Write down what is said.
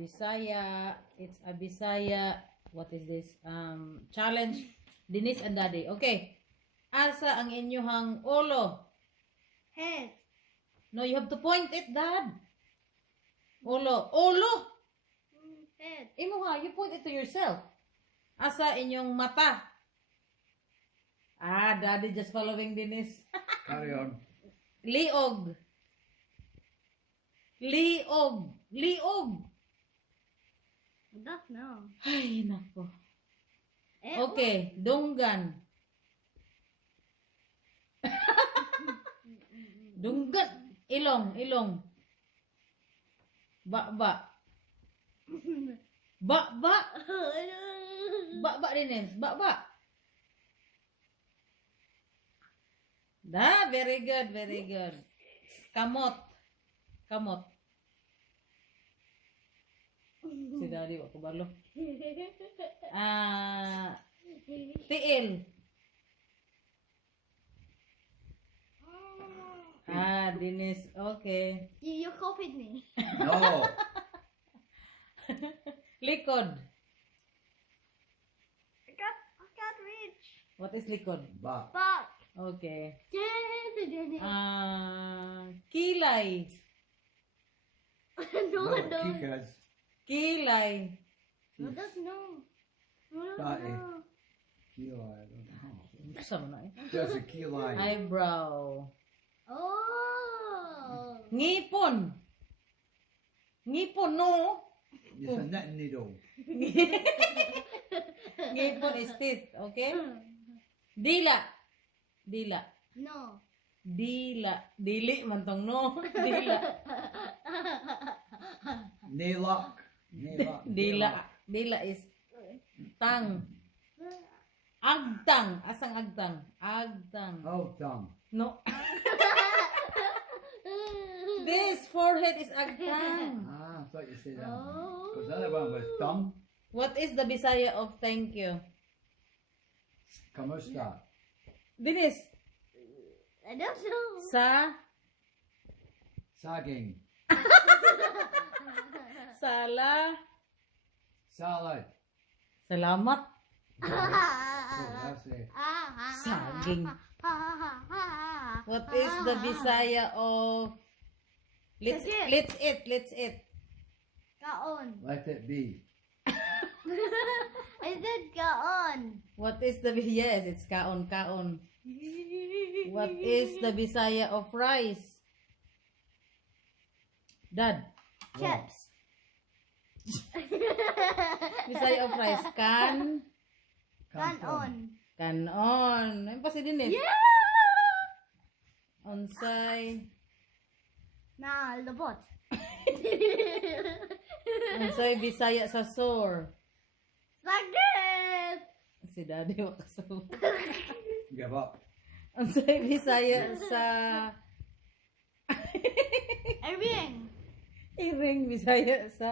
Bisaya. It's a Bisaya. What is this? Challenge. Denise and Daddy. Okay. Asa ang inyuhang ulo? Head. No, you have to point it, Dad. Ulo. Ulo! Head. Imo ha, you point it to yourself. Asa inyong mata? Daddy just following Denise. Carry on. Liog. Liog. Liog. I don't know. Ay, nako. Eh, Okay, dunggan. Dunggan. Ilong, ilong. Ba. Ba. Ba din Ba. Very good, very good. Kamot. Kamot. Si Daddy, wako balo. Tiil. Denise. Okay. You copied me. No. Likod. I can't reach. What is likod? Back. Back. Okay. Yes, I did it. Kilay. No, No, no. kickers. Kilay. No, that's no. No, That is- no. Kilo, I don't know. Gusto mo na eh. There's a key line. Eyebrow. Oh. Ngipon. Ngipon, no? It's a knitting needle. Ngipon is teeth, okay? Dila. Dila. No. Dila. Dili man tong no. Dila. Nailak. Nailak. Dila. Dila is tang. Agtang. Asang agtang? Agtang. Oh, tongue. No. This forehead is agtang. I thought you said that. Oh. Because the other one was tongue. What is the Bisaya of thank you? Kamusta. Denise. I don't know. Sa. Sagging. Sala. Salad. Salamat. Oh, that's it. Saging. What is the Bisaya of let's Sige. let's eat. Kaon. Let it be. I said kaon. What is the yes, it's kaon. What is the Bisaya of rice? Dad. Chips. Bisaya of rice kan Kanon. kanon. Ayun pa si Denise. Yeah. Onsay. Na lobot. Onsay Bisaya sa sore. Sakit. Si Daddy wa kasama. Give up. Onsay Bisaya sa Irving. iring Bisaya sa